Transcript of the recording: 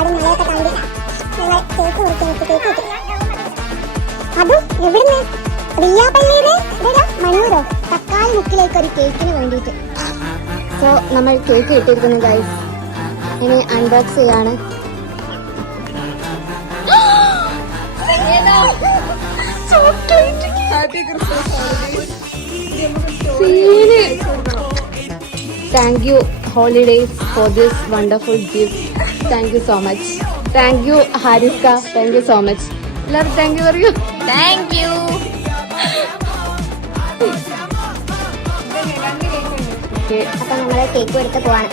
കാടും മലയൊക്കെ കണ്ട് ഞങ്ങൾ കേക്ക് മുറിച്ച് കേക്ക് കിട്ടി. അതും എവിടുന്ന് റിയാപ്പള്ളിയുടെ മണ്ണൂരോ തക്കാളി മുക്കിലേക്ക് ഒരു കേക്കിന് വേണ്ടിയിട്ട്. സോ നമ്മൾ കേക്ക് ഇട്ടിരിക്കുന്നു ഗൈസ്. ഇനി അൺബോക്സ് ചെയ്യാണ്. Thank you holidays for this wonderful gift. Thank you so much. Thank you ഹാരിസ്ക. Thank you so much. എല്ലാവരും താങ്ക് യു പറയൂ. Thank you. അപ്പൊ നമ്മള് കേക്ക് എടുത്ത് പോവാണ്.